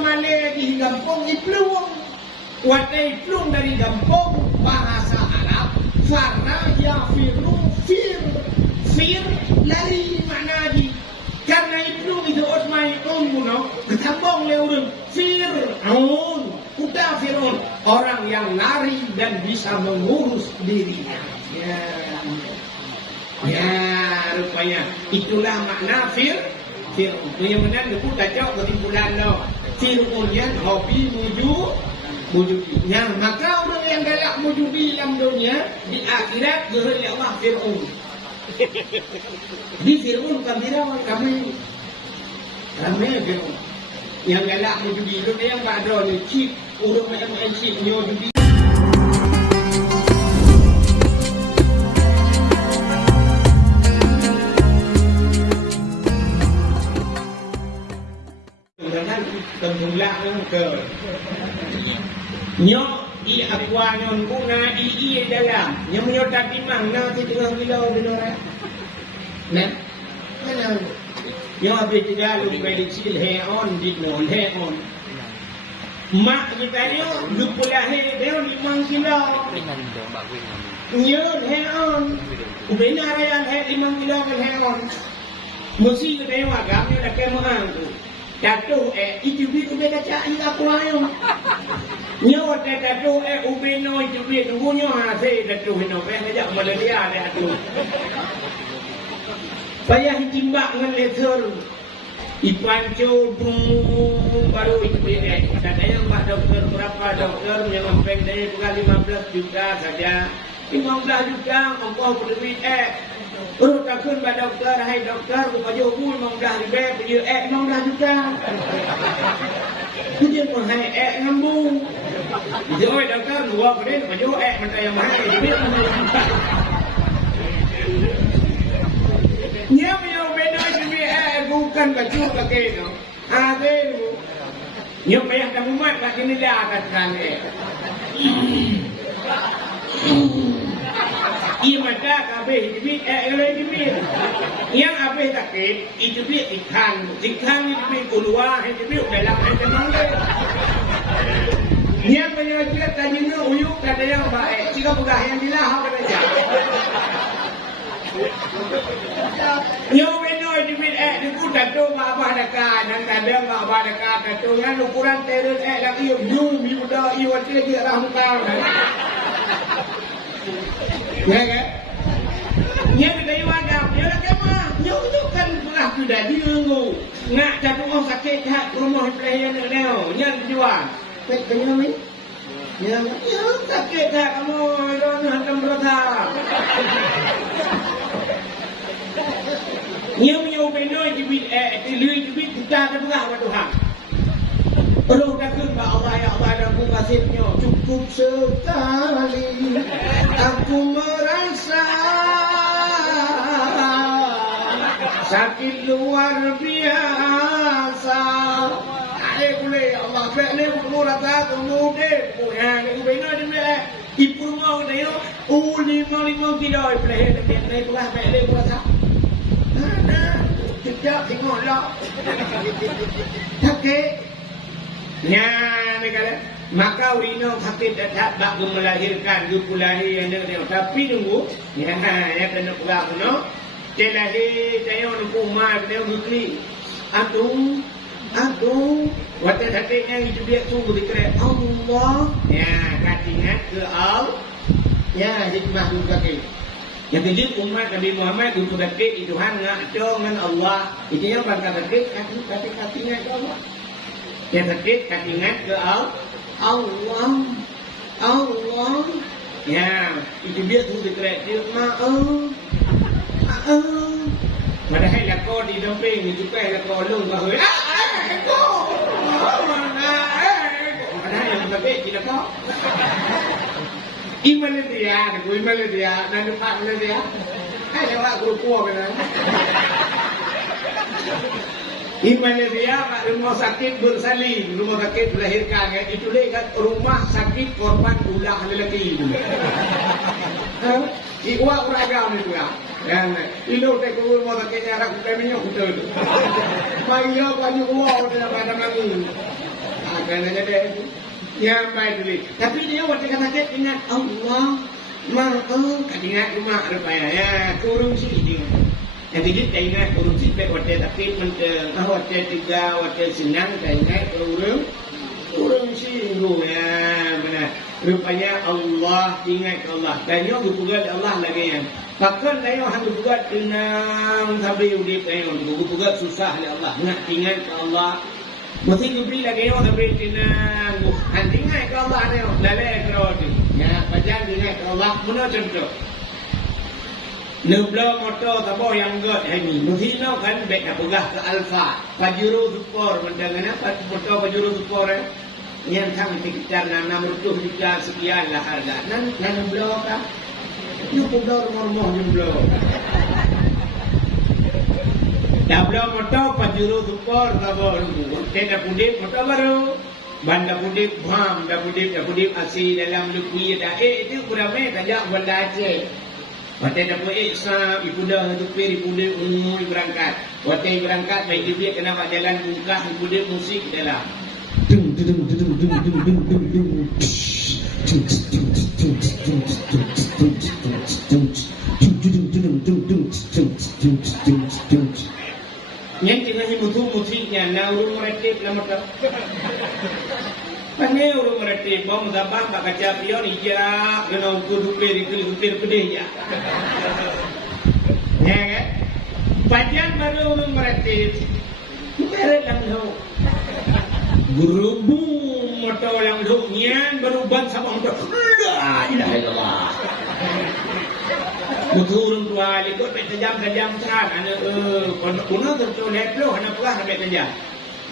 male di kampung iplung. Watai iplung dari kampung bahasa Arab. Farna yafiru fir lari makna di. Karena iplung itu osmai ummuno ketambong leurun Fir'aun. Kuda Fir'aun, orang yang lari dan bisa mengurus dirinya. Ya, rupanya itulah makna Fir'aun. Yang mana aku kacau kesimpulan lo. Fir'aun yang hobi mujudinya. Maka orang yang galak mujudi dalam dunia di akhirat gerak Allah Fir'aun. Di Fir'aun bukan Fir'aun kami Fir'aun. Yang galak mujudi itu yang ada ni cip urut macam cip nyojudi. Temulak ke nyok i aqua nyon kuna i dalam yang menyodak timang na ti tengah kilo denora nah mana yang habis tidak lu medicil he on di non he on mak kita yo dupulah he dia 5 kilo nyon he on ubena rayan he 5 kilo kan he on mesti ke dewa gamnya dah kemang tu Dato itu ube kaca ina kuayo. Nyo dato ube no itu ngunyo hase dato no pe ngajak malaria le atu. Payah timbak ngan leser. Ipanco baru itu dia. Katanya Pak Dokter berapa dokter yang sampai dari 15 juta saja. 15 juta ongkos duit Urut takun pada dokter, hai dokter, baju pun mau dah ribet, dia 15 juta. Dia pun hai ngambung. Dia oi dokter dua kali baju mentah yang mahal ribet. Nya punya beda sini bukan baju pakai no. Ada tu. Nya payah dah muat kat sini dah katakan Ia mata kabeh duit oleh duit. Yang habis sakit itu duit ikan itu duit keluar itu duit dalam itu mangga. Yang penyakit tadinya uyuk kata yang baik. Jika bukan yang dilahap saja. Yang benar duit itu dato apa dekat dan kadang apa dekat dato yang ukuran terus lagi new muda iwat dia rahmatan. Ya kan? Yang kita iwadam, ya lah kemah. Yang itu kan pernah sudah diungu. Nak jatuh orang sakit hak rumah pelayan neo. Yang jual. Baik kena ni? Ya sakit hak kamu don hantam berata. Yang punya upendo jibit tilui jibit kita ada berah wa Tuhan. Perlu takut ba Allah ya Allah dan aku kasihnya cukup sekali aku merasa sakit luar biasa. Adik boleh Allah boleh umur rata umur deh punya ni benar dia ibu mau dia 5 kilo boleh dia naik belah boleh puasa. Tidak tengok lah. Okey. Ya, negara. Maka urino sakit tak bagu melahirkan dupulahi yang dia tapi tunggu. Ya, kena pulang no. Celahi saya nak rumah dia bukli. Aduh. Waktu sakitnya itu dia tunggu dikira Allah. Ya, katingat ke Allah. Ya, hikmah tu kaki. Yang kejut umat Nabi Muhammad untuk sakit Tuhan ngaco dengan Allah. Itu yang bangga sakit katingat ke Allah. Yang sakit ingat ke Allah. Ya, itu dia tu dikreatif maaf. Padahal lako di dompeng itu kan lako long bahawa ko. Padahal yang sakit tidak kau. Iman dia, nak lupa dia. Hai lewat guru kan. Iman dia rumah sakit bersalin, rumah sakit melahirkan itu lekat rumah sakit korban ulah lelaki. Iwa beragam itu ya. Kan ilo te ko rumah sakit arah kemenya hotel. Bayo banyak uang dalam pada mangi. akan ada itu. Ya baik dulu. Tapi dia waktu kata ingat Allah, ingat rumah rupanya. Ya kurung sih dia. Yang tidak ingat kurung sih waktu tapi waktu tiga waktu senang ingat kurung sih ya benar. Rupanya Allah ingat Allah. Dan yang bukan Allah lagi yang. Bahkan saya hendak buat tenang sampai udip saya hendak buat susah oleh Allah. Nak ingat Allah. Mesti kubri lagi yang sampai tenang. Hendak ingat Allah ni. Lalai kerana ya pajan ingat Allah. Mana contoh? Nebla motor tabo yang god ini. Mesti no kan baik pegah ke Alfa. Pajero super mendengar apa motor pajero super yang kami fikir nama rutuh juga sekian lah harga. Nan nebla kan? Yo pudor normal jumlo. Dabla motor pajero super tabo. Kita pudip motor baru. Banda pudip bam, dah pudip asli dalam lukui dah. Itu kurang kajak banda Aceh. Waktu dah pun Iksa, ibu dah tupir, ibu dia berangkat. Waktu berangkat, baik dia kena buat jalan bungkah, ibu dia musik dalam. Yang tengah mutu musiknya, na urung meretip lama tak. Pane urung meretip, bom dabang bak kaca pion ijak, kena ukur dupir pedih ya. Ya kan? Bagian baru urung meretip, meret lang dah. Berhubung motor yang duknya berubah sama motor. La ilaha illallah. Muturun tua likut tajam-tajam terang. Anak kuna tertua leplo anak puas sampai tajam.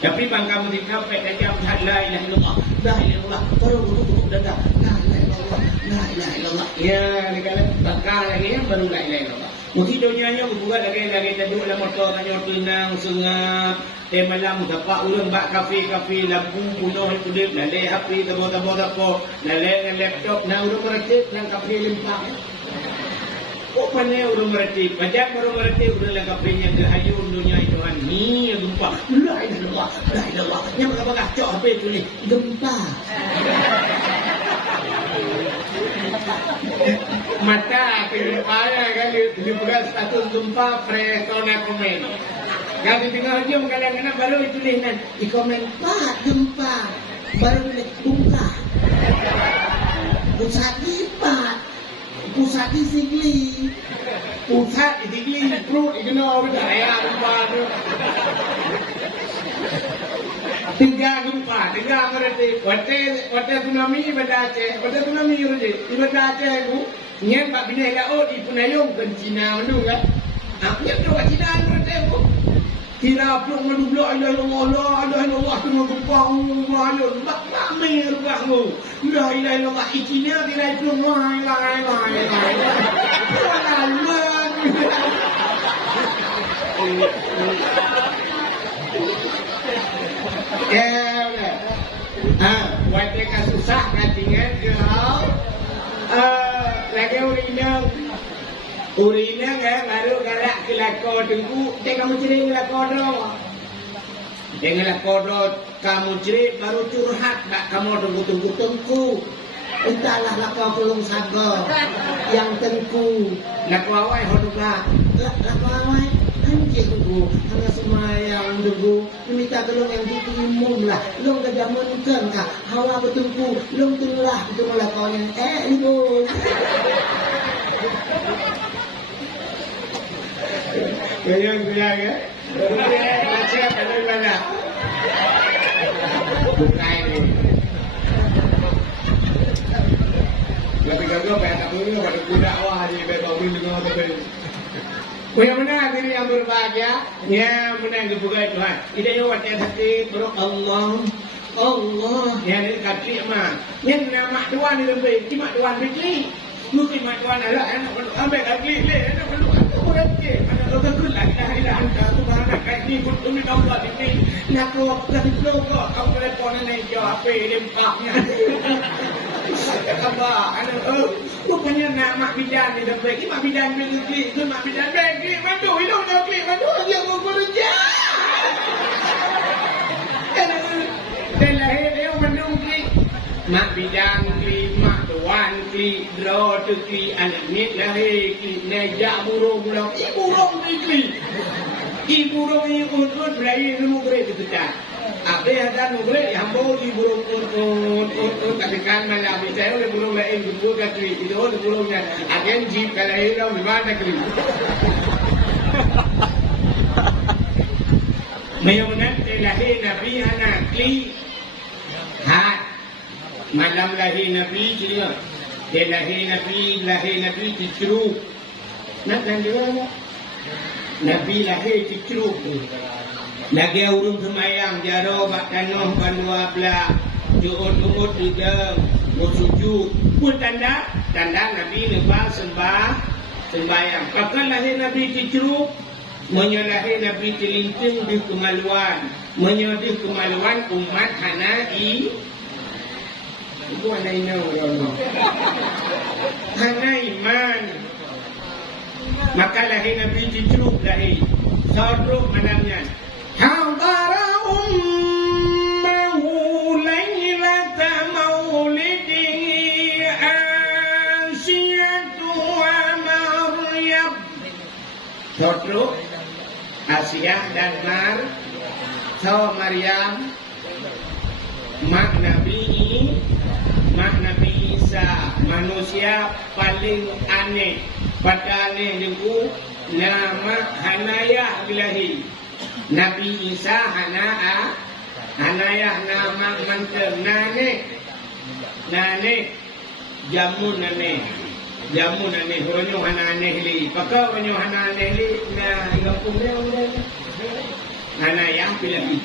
Tapi bangka mereka sampai tajam la ilaha illallah. La ilaha illallah. Baru duduk dadah. La ilaha illallah. La ilaha illallah. Ya, kalau bangka lagi yang baru la ilaha illallah. Mungkin dunianya buat lagi duduk dalam motor tanya tenang sengap. Malam dapat urang bak kafe lampu punuh kudip lalai HP tabo-tabo lalai dengan laptop na urang meretip nang kafe lempang. Oh pandai urang meretip, bajak urang meretip urang lang kafe nya ke hayun dunia Tuhan ni gempa. La ilaha illallah, la ilaha. Yang bakal cok HP tu ni gempa. Mata kepala kali di beras status gempa presona komen. Kami tengah jom kadang-kadang baru tulis di komen Pak gempa baru tulis buka pusat lipat pusat di sigli pusat di sigli perut kena orang daya gempa tu tiga gempa mereka wate tsunami pada Aceh wate tsunami urut di pada Aceh aku nyen Pak Binai laut di Punayong ke Cina menung kan aku yang tu kat Cina mereka aku kira peluk madu la ilaha illallah tengah gempa ayun mak mir bahmu la ilaha illallah ikina bila peluk wai wajah kan susah kan tinggal kau lagi urina kan baru galak ke lakor tengku kamu cerit lakor dengan lakor kamu cerit baru curhat tak kamu tunggu entahlah lakor pelung saga yang tengku lakor awai hoduklah lakor awai anjing tunggu hanya semayang tunggu minta tolong yang ditimum lah long kejamun kan kak hawa bertunggu long tenglah itu lakornya ibu Kayang ya. Baca pada mana? Bukan ni. Tapi kalau saya tak boleh pada budak wah di bawah dengar tu. Bagaimana diri yang berbahagia? Ya, menang dibuka Tuhan. Ida yo wajah hati berok Allah. Yang ni kaki mah. Yang nama tuan ni lebih, cuma tuan biji. Mungkin mak tuan ada anak ambil kaki le, anak perlu berarti anak orang tu lah dah anda tu mana kat ni pun umi kau buat ini nak keluar dari pulau kau telefon ni jauh HP lempaknya apa anak bukannya nak mak bidan ni dah baik mak bidan beli tu mak bidan beli mandu hidup dah beli mandu dia mau kerja dan lahir dia mendung kli mak bidang kli mak tuan kli dro tu kli anak mit lahir kli nejak burung pulau burung kli burung ni urut berani nemu gerai ketekan apa ada nugre hambo di burung urut katakan mana bicara oleh burung lain burung kli itu burungnya agen jeep kalau itu memang kli Mayunan lahir Nabi anak kli hat malam lahir Nabi dia lahir Nabi dicuruk nak juga Nabi lahir dicuruk lagi urung semayang jaro bak tanoh bandua belah juut juga bersujud pun tanda Nabi lepas sembahyang bahkan lahir Nabi dicuruk menyalahi Nabi terlinting di kemaluan menyodih kemaluan umat Hanai itu anak ini Hana iman maka lahir Nabi dicuruk lahir sodruk manamnya Hadara ummahu laylata maulidihi Asiyatu wa Maryam sodruk Asia dan Maryam mak Nabi Isa manusia paling aneh pada aneh itu nama Hanaya bilahi Nabi Isa Hanaya nama mantel nane jamun nane hurunyo hanane li pakau hurunyo hanane li na igapung dia Hanaya bilahi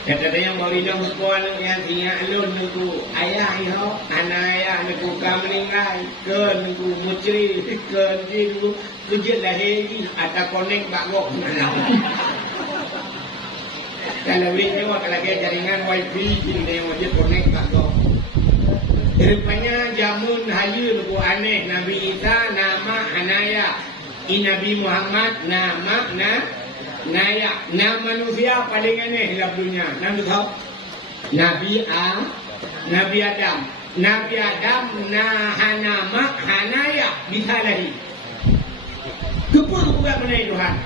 kata dia yang baru dah berpuan yang tinggal alun nunggu ayah iho Hanaya nunggu meninggal ke nunggu mucri ke nunggu kerja lahir ada connect bakok kalau boleh tengok kalau ada jaringan wifi dia wajib connect bakok rupanya jamun hayu nunggu aneh Nabi Isa nama Hanaya Nabi Muhammad nama Naya nama manusia paling aneh dalam dunia nama tahu Nabi Adam nama Hanaya bisa lahir kepul juga menai Tuhan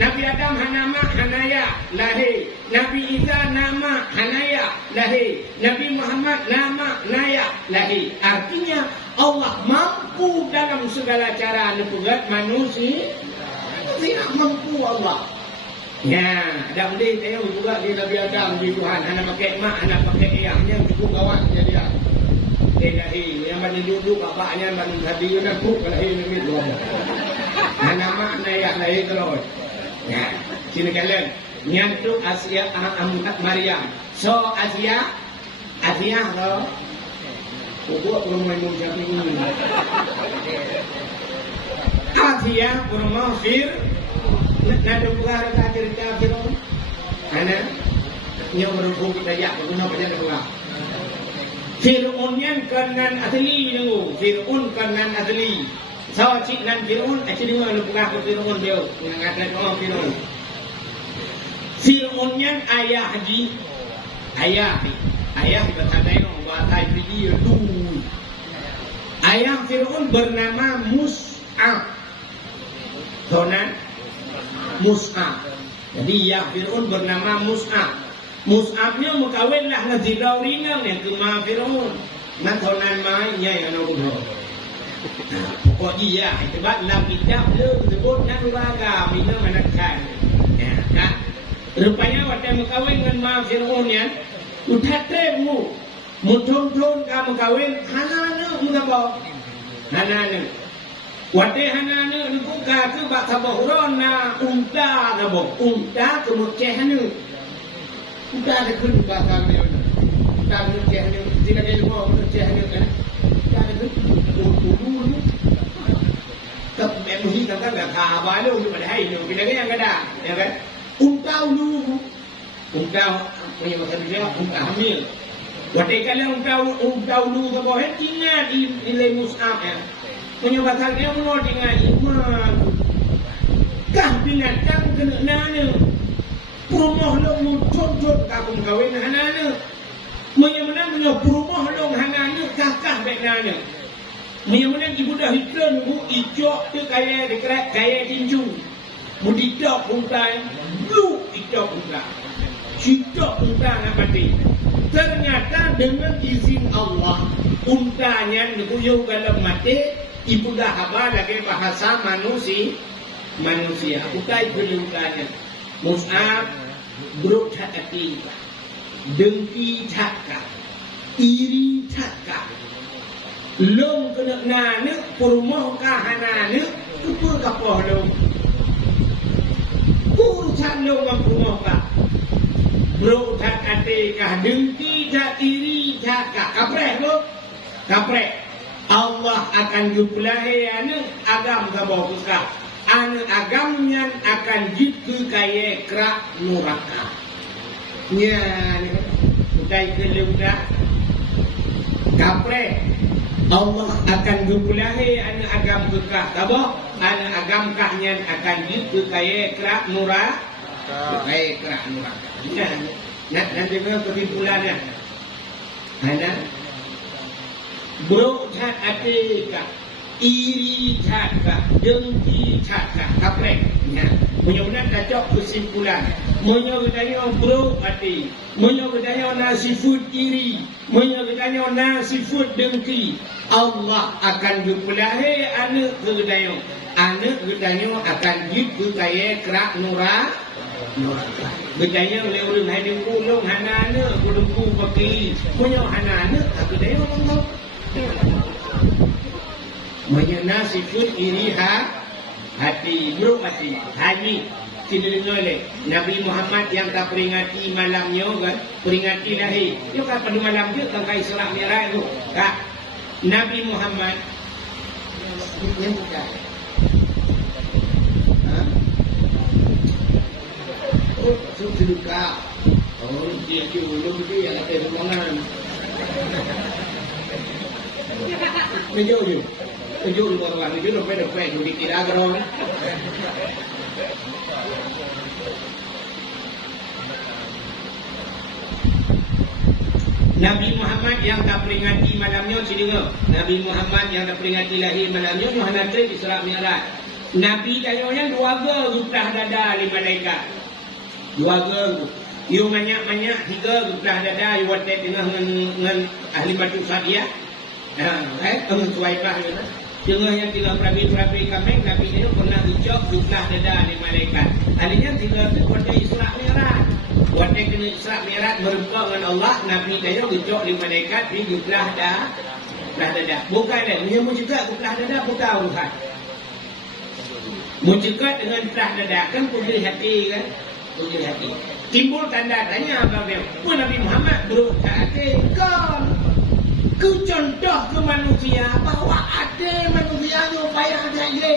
Nabi Adam nama Hanaya lahir Nabi Isa nama Hanaya lahir Nabi Muhammad nama Naya lahir artinya Allah mampu dalam segala cara menugat manusia tidak mampu Allah ya, ada benda tengok juga di Nabi Adam di Tuhan anak pakai mak, anak pakai ayahnya cukup kawan dia lahir yang mana duduk bapaknya mana tadi kan pun lahir ni tu anak mak ayah lahir terus ya, sini kalian nyantuk Asia Maryam so Asia so buat rumah yang jadi ini Asia rumah Nada pula ada cerita Fir'aun. Ana yang berhubung kita ya, guna pada pula. Fir'aun yang kanan asli nunggu. Fir'aun kanan asli. Sawa cik nan Fir'aun, asli mana pula Fir'aun dia yang ada nama Fir'aun. Fir'aun yang ayah berkata yang bahasa Iblis tu. Ayah Fir'aun bernama Mus'ab. Sonan Mus'ab. Jadi ya Fir'aun bernama Mus'ab. Mus'abnya mengkawinlah ngazirau rinang yang ke ma Fir'aun. Nantonan mainnya yang nak buat. Pokok dia sebab dalam kitab dia sebut nak uraga bila menekan. Ya kan? Rupanya waktu mengkawin dengan ma Fir'aun ya, udah tremu. Mutung-tung kamu kawin hanana mengapa? Hanana. Waktu hanana buka ke bak sabahuron na unta nabo. Unta ke mukehanu. Unta ada kun bahasa dia. Unta mukehanu. Jika dia mau mukehanu kan. Unta ada kun ulu. Tapi memuhi kan tak kah balu pada hari ni. Bila yang ada, ya kan? Unta ulu. Unta punya bahasa dia unta hamil. Waktu kalau unta ulu ke bawah tinggal di nilai Mus'ab ya. Penyebabkan dia menolak dengan iman. Kah binatang kena nana. Perumahan lo muncul kakum kawin nana. mana. Mana ibu dah hikran bu ijok tu kaya dekat kaya tinju. Mudidak puntai, blue ijok puntai. Ijok puntai nak mati. Ternyata dengan izin Allah, untanya dikuyuh dalam mati, ibu dah haba lagi bahasa manusia. Utai berlutanya. Mus'ab bro hati, dengki cakap, iri cakap. Long kena nane purmoh kahanane kupu kapoh long urusan long purmoh ka bro tak ate kah dengki tak iri tak kapreh lo kapreh Allah akan jupulahi ane agam ka bagus ka ane agamnya akan jitu kaya krak nuraka nya ni utai kelumda kapreh Allah akan jupulahi anak agam bekah tabah anak agam kahnya akan jitu kaya kerak nuraka kaya kerak nuraka nak dengar kesimpulannya anak bro chat atika iri cakap dengki cakap kaprek mudah-mudahan tak kesimpulan menyebutnya bro hati menyebutnya nasi food iri menyebutnya nasi food dengki Allah akan jupulahi anak kedayo akan jitu kaya kerak nuraka berjaya oleh orang hadir kulung hanana kulungku bagi punya hanana aku dayo Allah menyenasi food iri hati bro hati haji tidak dengar oleh Nabi Muhammad yang tak peringati malamnya kan peringati lahir dia kan pada malam dia tangkai Isra Mi'raj tu kak Nabi Muhammad yang bukan oh suka oh dia dulu dia ada ruangan menjauh Tunjuk luar itu lepas di kira gerong. Nabi Muhammad yang tak peringati malamnya sidinga. Nabi Muhammad yang tak peringati lahir malamnya Muhammad Isra Mi'raj. Nabi kayaknya dua guplah dada li malaikat. Dua Yo banyak tiga guplah dada yo watet dengan ahli batu sadia. Suaibah gitu. Jangan yang tiga perabi kami Nabi ini pernah hijau guplah dada di malaikat. Alinya tiga itu pada Isra Mi'raj. Pada kena Isra Mi'raj berbuka dengan Allah. Nabi dia hijau di malaikat di guplah dada. Bukan dia. Dia mau juga guplah dada bukan urusan. Mau juga dengan guplah dada kan putih hati kan. Putih hati. Timbul tanda tanya apa dia? Pun Nabi Muhammad berusaha hati kan. Ku contoh ke manusia bahawa ada manusia yang payah saja.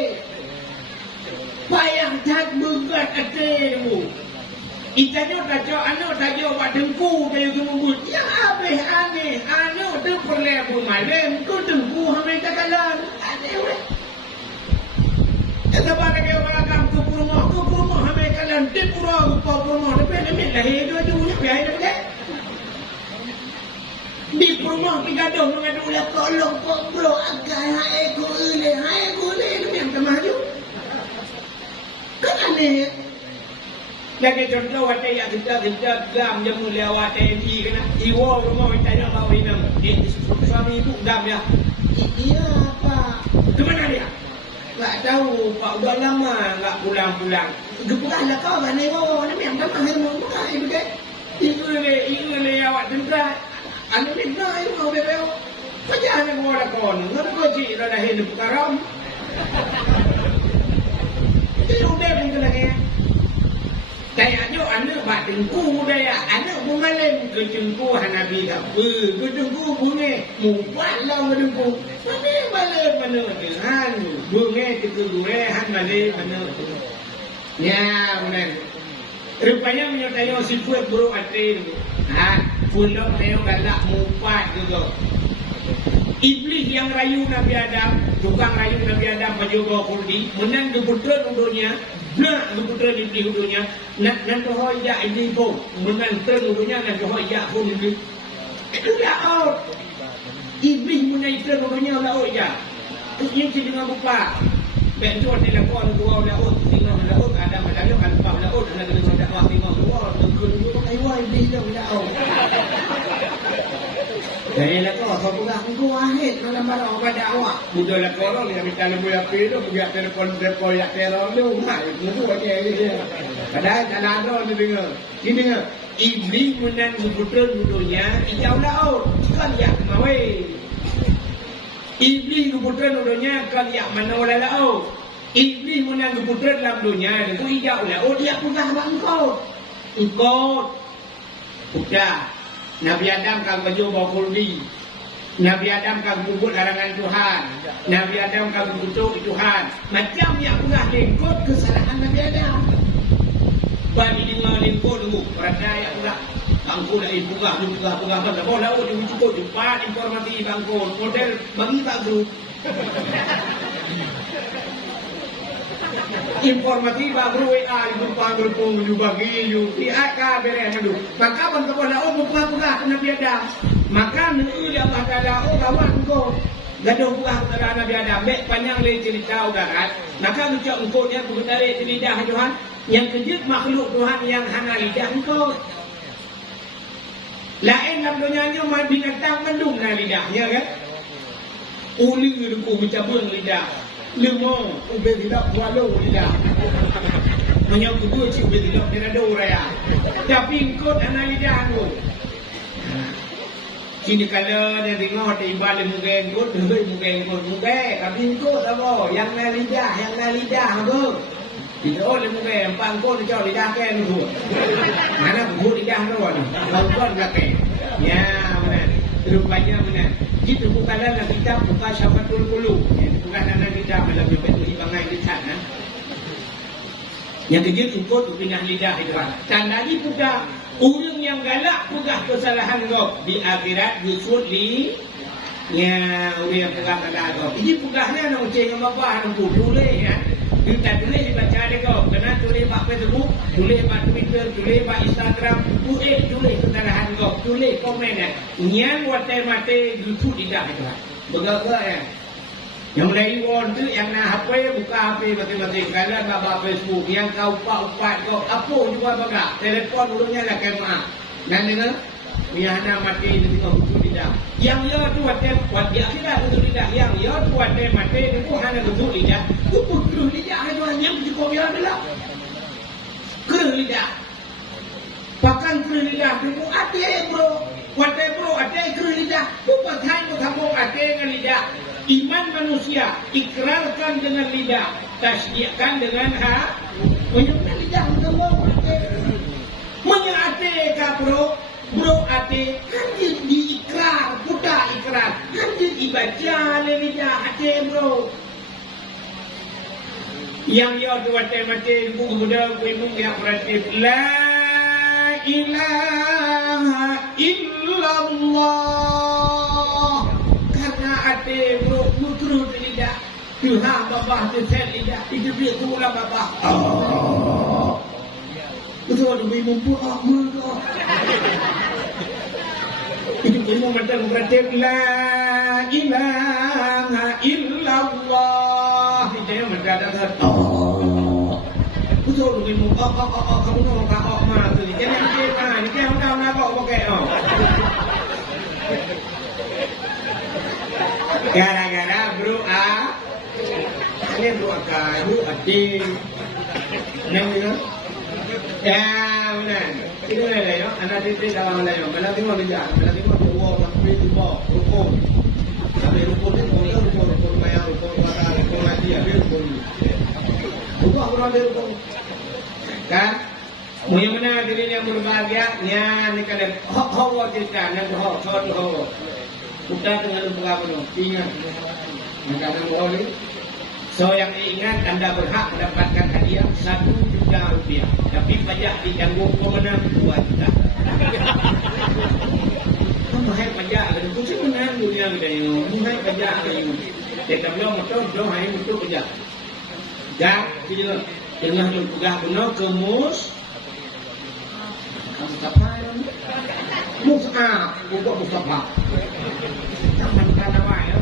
Payah tak berat ada mu. Itanya tajau anak tajau buat dengku kayu kemubut. Yang habis aneh. Anak tu perlu malam. Ku dengku hamil takalan. Aneh weh. Sebab lagi orang ke rumah hamil takalan. Di pura rupa rumah. Tapi ambil lahir dua-duanya. Biar dia pakai. Di rumah kita dah mengadu lah kolong bro agar hai gule ni yang termaju. Kan aneh. Lagi contoh ada yang kita gam je mulia awak TNI kena. Iwo rumah kita nak bawa inam. Suami ibu gam ya. Iya apa? Kemana dia? Tak tahu Pak udah lama enggak pulang-pulang. Gepulah kau kan iwo ni yang termaju muka ibu ke. Itu ni awak tentang anu ni nak itu mau bebel. Macam mana kau nak kon? Ngapa sih dah hidup karam? Itu udah mungkin lagi. Kayaknya anak buat dengku daya. Anak mengalim ke dengku Hanabi tak apa. Ke dengku bunga. Mubat lah ke dengku. Mana balik mana dengan bunga kita gurehan balik mana. Ya benar. Rupanya menyertai sifat buruk hati tu. Pulau Teo galak mupat juga. Iblis yang rayu Nabi Adam, tukang rayu Nabi Adam penjaga kurdi, menang keputra nuduhnya, nak keputra iblis nuduhnya, nak hoya iblis pun, menang nuduhnya nak hoya pun iblis. Itu dah out. iblis menaikkan dunia laut je. Yang kita dengan buka. Bentuk ni lakon dua laut, tengok laut ada medallion kan empat laut ada kena sedap wah tengok dua kedua aiwai iblis dah laut. Jadi lakon kau buka aku wahid dalam barang pada awak. Budak lakon dia minta lembu api tu buat telefon ya teror tu. Ha itu aja dia. Padahal tak ada tu dengar. Ini dengar. Iblis menang keputusan dunia ijau laut. Kan yak mawe. Iblis keputusan dunia kan yak mana wala laut. Iblis menang keputusan dalam dunia itu ijau laut dia pegang bangkau. Ikut. Udah. Nabi Adam kan baju bawa kulbi. Nabi Adam kan bubut larangan Tuhan. Nabi Adam kan butuh Tuhan. Macam yang pernah lingkut kesalahan Nabi Adam. Bagi dengar lingkut dulu. Percaya pula. Bangku dah pugah. Tak boleh laut yang cukup. Cepat informasi bangku. Model bagi tak grup. Informasi baru WA berpang berpung bagi you lihat ka beres dulu maka pun kau dah buka Nabi Adam maka ni dia kata kawan kau gaduh buah antara Nabi Adam mek panjang le cerita udarat maka ucap engkau dia bertarik di lidah Tuhan yang kejut makhluk Tuhan yang hana lidah engkau lain dalam dunianya mai binatang mendung na lidahnya kan uli ku bercabung lidah lemong ubah tidak walau tidak menyau kedua cik ubah tidak ada raya tapi ikut anak lidah tu kini kalau dia tengok tiba dia mungkin ikut tapi ikut apa yang na lidah apa itu oleh mungkin pangkut dia cakap lidah kan tu mana kubur lidah tu pangkut kakek ya benar rupanya benar itu bukanlah kitab bukan Syafatul Qulub bukan anak kitab dalam itu ibangai lisan yang kejut ikut pindah lidah itu dan lagi pula orang yang galak pegah kesalahan kau di akhirat justru di orang yang pegah kesalahan kau ini pegahnya nak ucap dengan bapa nak tulis ya kita tulis dibaca ada kau kena tulis pak Facebook tulis pak Twitter tulis pak Instagram tulis kesalahan kau tulis komen yang mate justru tidak itu begaga ya yang mulai on tu yang nak HP buka HP mati-mati kalau bapa Facebook yang kau upat kau apa juga baga telefon dulunya lah kemah dan dengar Miana mati di tengah betul tidak. Yang ya tu buat dia tidak betul tidak. Yang ya tu mati itu hanya betul tidak. Itu betul tidak hanya yang cukup ya adalah kerja tidak. Bahkan kerja tidak itu ada bro. Wadah bro ada kerja tidak. Bukan hanya kamu ada dengan lidah. Iman manusia ikrarkan dengan lidah, tasdiqkan dengan menyebutkan lidah kamu menyate ka bro ate hadir di ikrar buta ikrar hadir dibaca oleh lidah ate bro yang ya dua mati ibu muda ibu yang berarti la ilaha illallah karena ate bro mutru lidah Tuhan bapa tersen lidah itu dia tulah bapa betul ada ibu pun muda itu ilmu macam berarti la ilaha illallah itu yang mendadak betul ilmu kamu nak kau mah tu jangan kita ni kan kau nak kau pakai gara-gara bro ini bro kayu ati namanya ya benar itu lah yo anak titi dalam lah yo mana tengok dia mana tengok bawa sampai tu bawa rukun sampai rukun ni rukun bayar rukun pada rukun lagi ada rukun itu orang ada rukun kan punya mana diri yang berbahagia nya ni kan hawa cerita nak hawa hawa kita dengan buka penuh ingat maka hawa ni so yang ingat anda berhak mendapatkan hadiah 1 juta rupiah tapi pajak ditanggung pemenang 2 juta mahal pajak ada kursi menang dunia kita ini mahal pajak ini kita belum betul hai betul pajak dan kita tengah pegah benar kemus kamu kapan Mus'ab, bukan Mustafa. Jangan nama ya.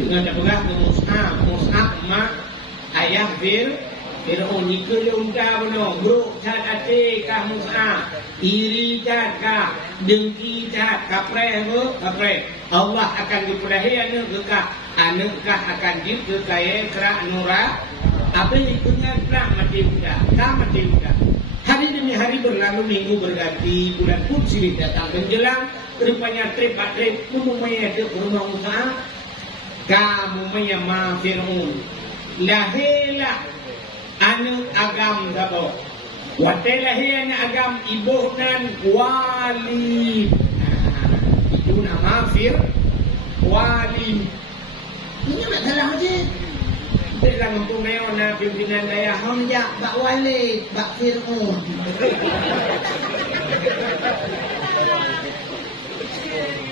Dengan pegang Mus'ab mak ayah Fir'aun jika dia undang benar bro cat ate kah Mus'ab iri cat kah dengki cat kapre Allah akan diperahi anak kekah anak kah akan dikekaya kerak nurah apa ikutnya kerak mati udah kah mati udah. Hari demi hari berlalu, minggu berganti, bulan pun silih datang menjelang. Rupanya trip memumaya ke rumah Mus'ab. Kamu menyama Fir'aun. Lahirlah anu agam dabo. Watai lahir anu agam ibu dan wali. Itu nama wali. Ini nak salah je. Dalam kampung Melayu na pimpinan daya Hamzah bak Walid bak Fir'aun.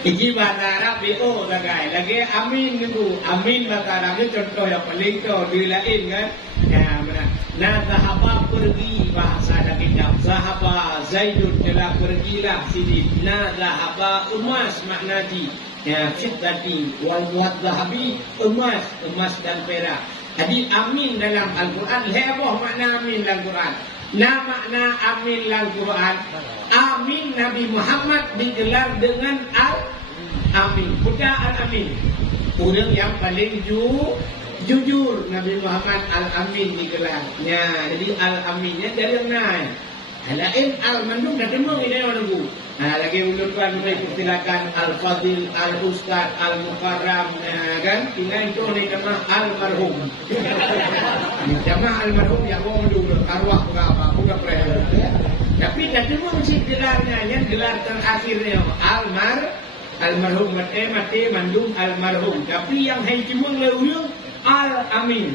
Iki bahasa Arab itu lagi amin itu amin bahasa Arab itu contoh yang paling tu dilain kan. Ya benar. Nah sahabat pergi bahasa ada kitab sahabat Zaidun telah pergilah sini. Nah sahabat emas makna di ya fiddati wal zahabi emas dan perak. Jadi amin dalam Al-Quran heboh makna amin dalam Quran. Nah makna amin dalam Quran, amin Nabi Muhammad digelar dengan al-amin. Bukan al-amin. Orang yang paling jujur Nabi Muhammad al-amin digelar. Ya, jadi al-aminnya dari naik. Lain al-mandum dah temu ini orang tu. Lagi ulurkan mereka persilakan al-fadil, al-ustad, al-mukarram, kan? Tinggal itu ni nama al-marhum. Nama al-marhum yang orang dulu arwah berapa, bukan perihal. Tapi dah temu mesti gelarnya, yang gelar terakhirnya almarhum mati mandum almarhum. Tapi yang hai temu ulur al-amin.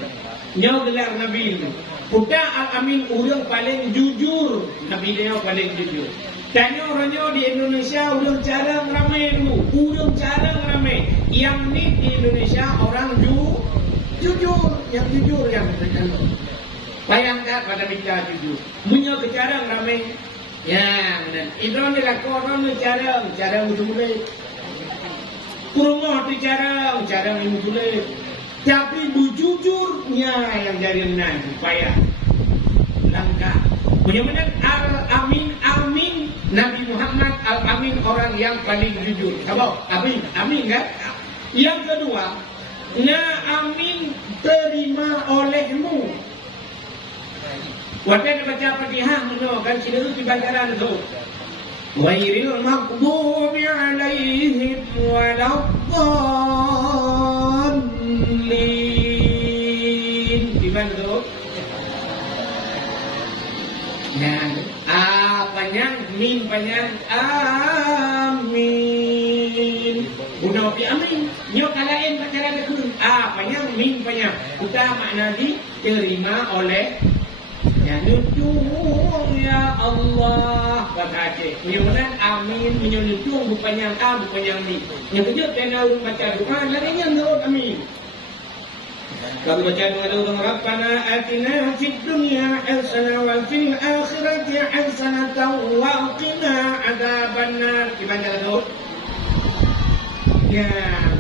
Nyaw gelar Nabi itu. Puta al-amin orang paling jujur. Nabi dia paling jujur. Tanya orangnya di Indonesia orang jarang ramai dulu. Orang jarang ramai. Yang ni di Indonesia orang jujur. Yang jujur yang benar. Bayangkan pada bicara jujur. Punya kejarang ramai. Ya, itu ni lah orang ni jarang betul-betul. Kurungah tu jarang betul-betul. Tapi bujujurnya yang jadi menang. Payah. Langkah. Benar-benar al-amin Nabi Muhammad al-amin orang yang paling jujur. Apa? Amin kan? Yang kedua, amin terima olehmu. Waktu kita baca Fatihah kan kita itu bacaan tu. Ghairil maghdubi alaihim waladdallin. Gimana tu? Panjang, min panjang, amin. Udah pi amin. Nyo kalain pacaran dekun. Panjang, min panjang. Kita makna diterima oleh ya nujung ya Allah. Kata Aceh. Menyonan amin, menyonujung bukannya bukannya min. Yang kedua kena urut baca doa, lainnya urut amin. Kalau baca doa Rabbana atina fid dunya hasanah wa fil akhirati hasanah wa qina adzabannar. Gimana tu? Ya,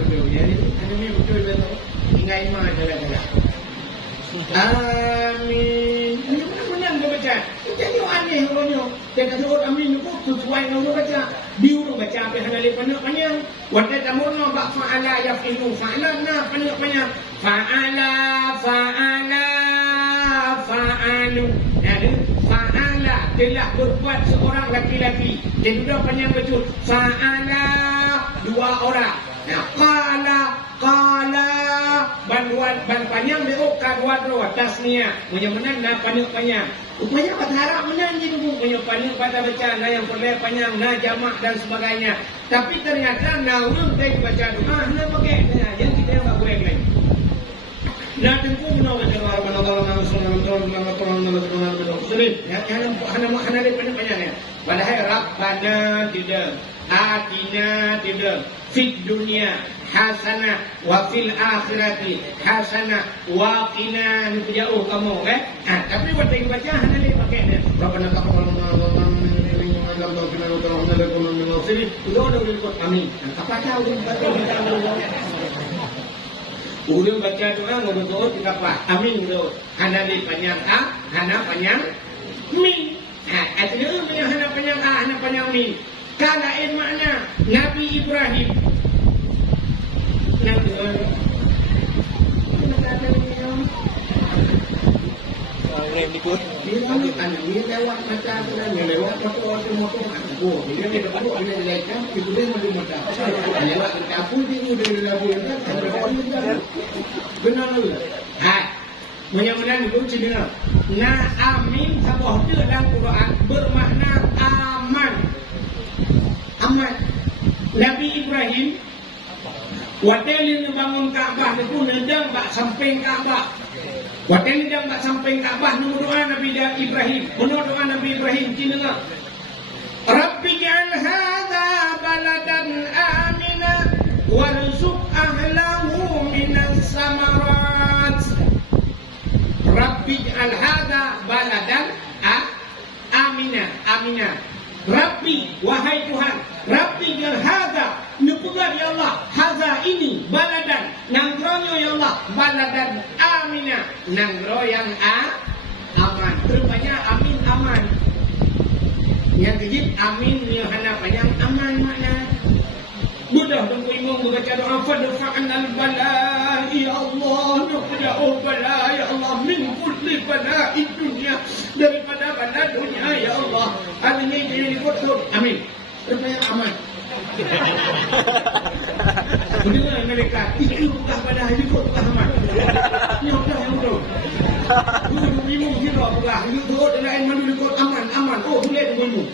betul. Jadi ini betul betul. Tinggal iman jalan-jalan. Amin. Ini benar dia baca. Jadi aneh orangnya. Dia kata amin itu sesuai dengan orang baca. Dia orang baca apa halal panjang. Wanda tamurna ba fa'ala yafilu fa'alna panjang. Fa'alu. Jadi fa'ala telah berbuat seorang laki-laki. Dia sudah panjang betul. Fa'ala dua orang. Qala ban panjang dia dua tasniah. Menyamanan na panjang. Rupanya bahasa Arab menyanyi dulu. Punya panjang pada baca na yang perleh panjang na jamak dan sebagainya. Tapi ternyata na urang dari baca doa na pakai yang kita yang tak boleh lagi. Nah tentu nak baca doa Rabbana tolong panjang ya. Padahal Rabbana tidak, atina tidak, fid dunya hasanah wa fil akhirati hasanah wa qina, ni jauh kamu kan. Tapi waktu baca hanya ni pakai ni. Rabbana taqabbal amin. Apa tahu ulun baca doa ngurut kita apa? Amin ulun. Hana di panjang a, hana panjang min. Artinya ulun hana panjang a, hana panjang min. Kala makna Nabi Ibrahim. Nabi dia lewat macam dia lewat motor dia dia dapat dia lekan itu dia maju macam lewat kampung dia udah labuan benar lu mudah-mudahan itu cina amin sabah dia dalam Quran bermakna aman. Nabi Ibrahim wadelin bangun Ka'bah itu nedang bak samping Ka'bah. Wadelin nedang bak samping Ka'bah nu doa Nabi Ibrahim. Benar doa Nabi Ibrahim cina. Rabbi ja'al hadza baladan amina warzuq ahlahu minas samarat. Rabbi ja'al hadza baladan amina. Rabbi, wahai Tuhan, Rabbi ja'al hadza, nupugar ya Allah, hadza ini baladan, nangronyo ya Allah, baladan amina, nangro yang aman. Rupanya amin aman. Yang kejip amin yang hana panjang aman makna. Mudah tunggu imam membaca doa fadfa'nal bala ya Allah, nukja'u bala ya Allah min kulli bala'i dunia, daripada bala dunia ya Allah. Artinya jadi dikutuk amin. Rupanya aman. Mendengar mereka itu bukan pada hidup bukan aman. Yang betul. Guru imam kira bukan hidup lain mandu dikut aman. Oh boleh tunggu.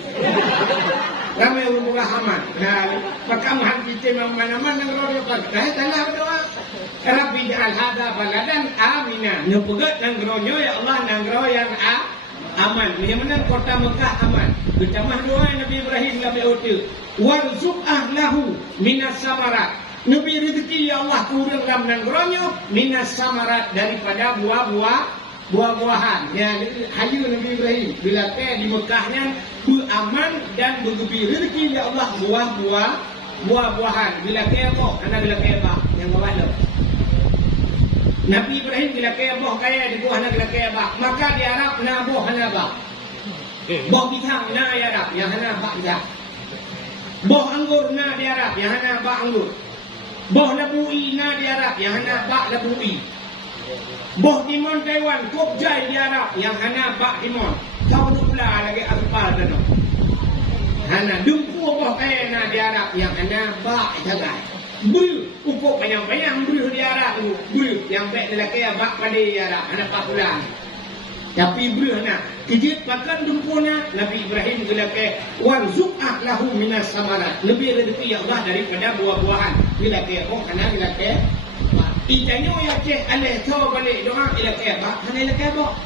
Ramai orang buka haman. Nah, maka mahan kita mana-mana nangro apa? Dah tanah doa. Rabbi ja'al hadza baladan amina. Nupegat nanggronyo ya Allah nanggro yang aman. Yang mana kota Mekah aman. Bertamah doa Nabi Ibrahim Nabi Uti. Warzuq ahlahu minas samarat. Nabi rezeki ya Allah kurang dalam nanggronyo minas samarat daripada buah-buahan. Ya, hayu Nabi Ibrahim bila di Mekahnya beraman dan bergembira rezeki ya Allah buah-buahan. Bila kebok, anak bila kebak yang bawah tu. Nabi Ibrahim bila kebok kaya di buah anak bila kebak, maka di Arab na buah hanaba. Buah pisang na di Arab yang hana bak pisang. Buah anggur na di Arab yang hana bak anggur. Buah labui na di Arab yang hana bak labui. Boh timon Taiwan, kop jai di Arab yang hana bak timon. Kau tu pula lagi aspal tu. Hana dumpu boh kaya na di Arab yang hana bak jagai. Bul upuk panjang-panjang bul di Arab tu. Bul yang baik lelaki bak pada di Arab hana pak pula. Tapi bul hana kejit pakan dumpuna Nabi Ibrahim lelaki warzuq ahlahu minas samarat. Lebih rezeki ya Allah daripada buah-buahan. Lelaki oh hana lelaki Ikannya ya cek alih tahu balik doa ila kebak, hana ila kebak.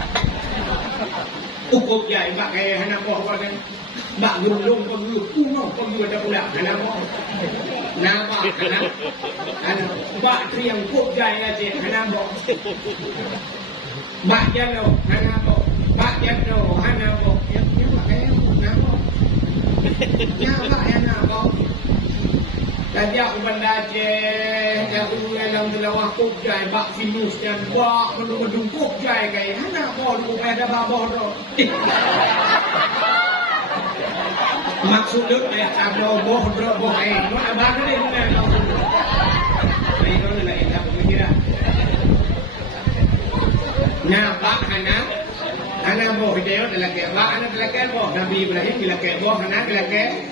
Ukup jai bak kaya hana boh badan. Bak gulung perlu kuno perlu ada pula hana boh. Nama hana bak triang kup jai ya cek hana boh. Bak jalo hana boh. Bak jalo hana boh. Yang bak kaya hana boh. Yang bak hana boh. Tadi aku bandar aku dalam telawah kopjai bak finus dan bak mendung kopjai kai hana bol ku ada babah tu. Maksud dia ada boh ai. No abang ni bukan maksud. Ai no nak kita pemikiran. Nah bak hana boh dia adalah ke bak hana adalah ke boh Nabi Ibrahim bila ke boh hana adalah ke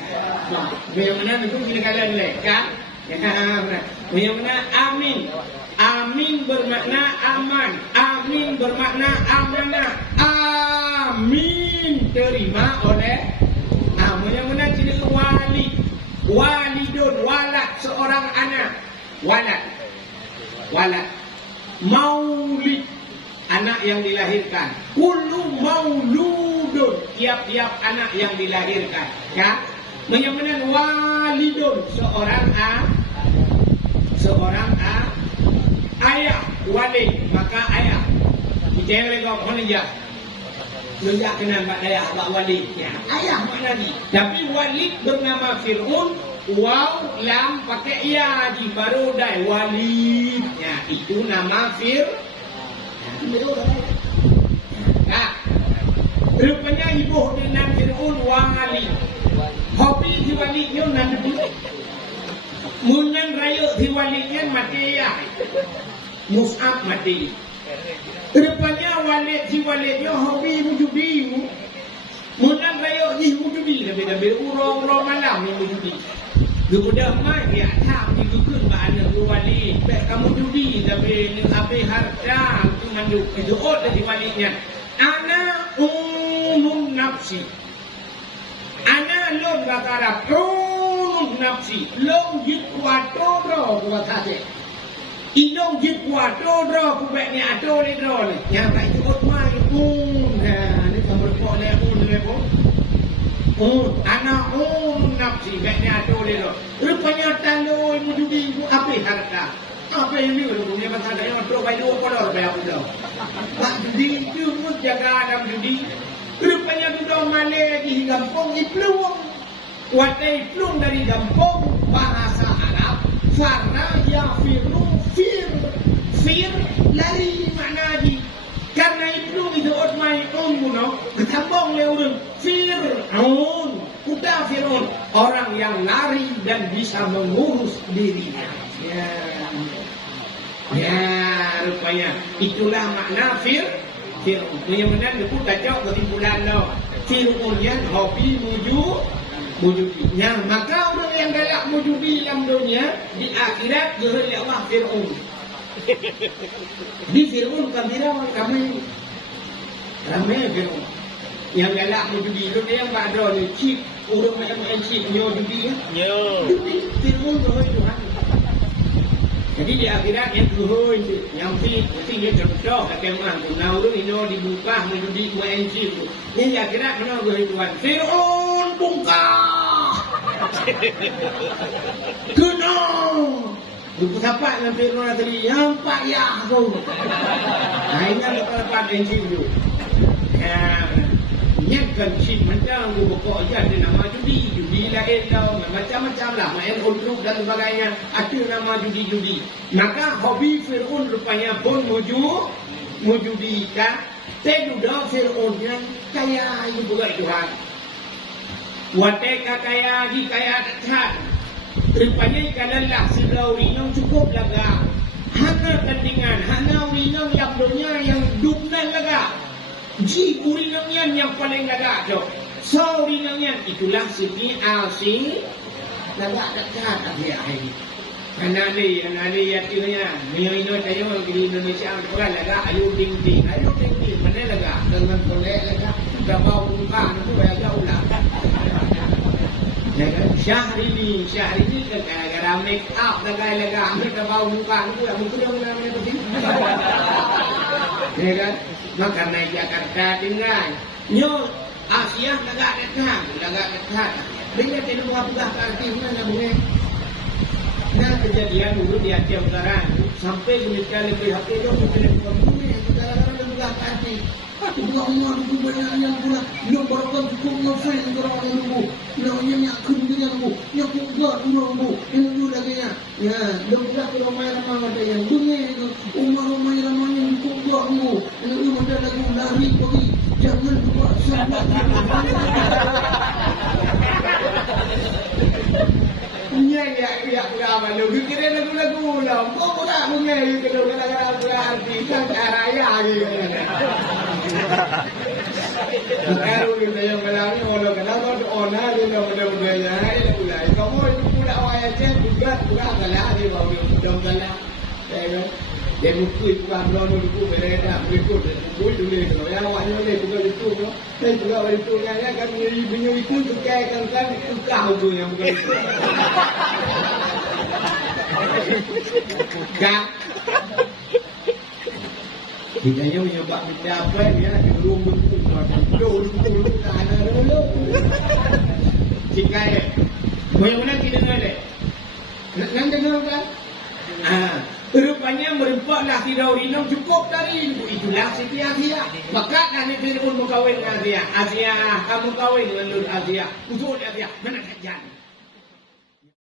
bagaimana itu kita kalian lekat bagaimana amin. Amin bermakna aman. Amin bermakna amanah. Amin terima oleh bagaimana jenis walidun walad seorang anak walad maulid anak yang dilahirkan kullu maulud mauludun, tiap-tiap anak yang dilahirkan. Ya, menyebutkan walidun, seorang ayah, walid, maka ayah. Kita yang lagi mana ya? Menjak kenal mak ayah, mak walid. Ya, ayah makna ni. Tapi walid bernama Fir'aun, waw, lam, pakai ya di baru dah walid. Ya, itu nama Nah, rupanya ibu dengan Fir'aun wali. Hobi di walinya nanti. Munyan raya di walinya mati ya. Mus'ab mati. Rupanya walid di walinya hobi mujudi. Munyan raya di mujudi. Lebih-lebih urang-urang malam yang mujudi. Kemudian mak dia tak digugur pada wali. Baik kamu judi tapi ni habis harta tu manduk itu od dari walinya. Ana nafsi. Ana lom bakara nafsi. Lom jit kuato ro buat hati. Inong jit kuato ro kubek ni ato ni ro ni. Yang tak itu od mak nah ni kamu repot lepo. Anak nafsi baiknya ada dia. Rupanya tanda mujudi apa harta. Apa yang ni punya masa dia orang bayi dua kolor bayar pula. Tak judi tu pun jaga adam judi. Rupanya tu dah mana di kampung iplung. Watai iplung dari kampung bahasa Arab. Farna ya fir lari mana di. Karena itu otmai ummuno ketambong leurun Fir'aun, kuda Fir'aun, orang yang lari dan bisa mengurus dirinya. Ya, rupanya itulah makna Fir'aun. Kemudian itu kacau kesimpulan lo. Fir'aun yang hobi mujudinya. Maka orang yang galak mujudi dalam dunia di akhirat jadi Allah Fir'aun. Di Fir'aun kamera ramai Fir'aun yang galak mujudi itu dia yang ada ni chip orang main chip nyo judi ya Fir'aun Tuhan. Jadi di akhirat yang Tuhan yang dia contoh kemah tunau tu ino dibuka mujudi main chip tu ni di akhirat mana Tuhan Fir'aun buka kena buku tapak dengan Fir'aun tadi yang payah tu. Nah ini lepas enjin tu. Nyakan cip macam tu pokok je ada nama judi lain tau macam-macam lah main uluk dan sebagainya ada nama judi. Maka hobi Fir'aun rupanya pun mujudikan. Tedudah Fir'aun yang kaya itu juga Tuhan. Wateka kaya di kaya dekat. Rupanya ikalah sebelah urinong cukup laga. Hana tandingan, hana urinong yang dunia yang duknan laga. Ji urinongnya yang paling laga tu. So urinongnya itulah sini alsi laga dekat dia ini. Anali yatirnya. Mio tayo di Indonesia orang laga ayu ding mana laga dengan boleh laga. Dabau muka itu banyak ulang. Syahrini gara-gara make up laga ambil bau muka itu yang muka namanya begitu. Ya kan? Maka naik Jakarta tinggal. Nyo Asia laga dekat. Bila tidak buka kartu mana boleh. Nah kejadian dulu di Aceh Utara sampai menikah lebih hati itu mungkin gara-gara buka kartu. Aku buat rumah dulu banyak yang pula. Yang barangkan cukup ngefan orang yang dulu. Yang nyakun dia dulu. Yang kuat rumah dulu. Yang dulu lagi ya. Ya, yang pula ke rumah-rumah ada yang bunyi itu. Rumah-rumah yang cukup kuat dulu. Yang dulu ada lagi lari pergi. Jangan buat sahabat. Ya, malu. Kira lagu-lagu lah. Kau tak bunyi kalau kadang-kadang berarti kan raya gitu. Baru kita yang malam ni orang kenapa tu ona dia muda-muda ya ini pula. Kamu itu pula awak aja juga kalah dia baru muda-muda. Dia buku itu belum buku bereda buku tulis kalau yang awak ni buku itu saya juga itu yang kan bunyi itu tukar kan tukar tu yang buku itu. Kan kita yang nyoba kita apa ya belum buku dulu ada dulu. Jika ya, bagaimana kita dengar? Nak dengar kan? Rupanya merupakan Fir'aun ini cukup dari itulah Siti Asia. Maka kan itu pun berkahwin dengan Asia. Asia, kamu kahwin dengan Nur Asia. Usul Asia, mana kajian?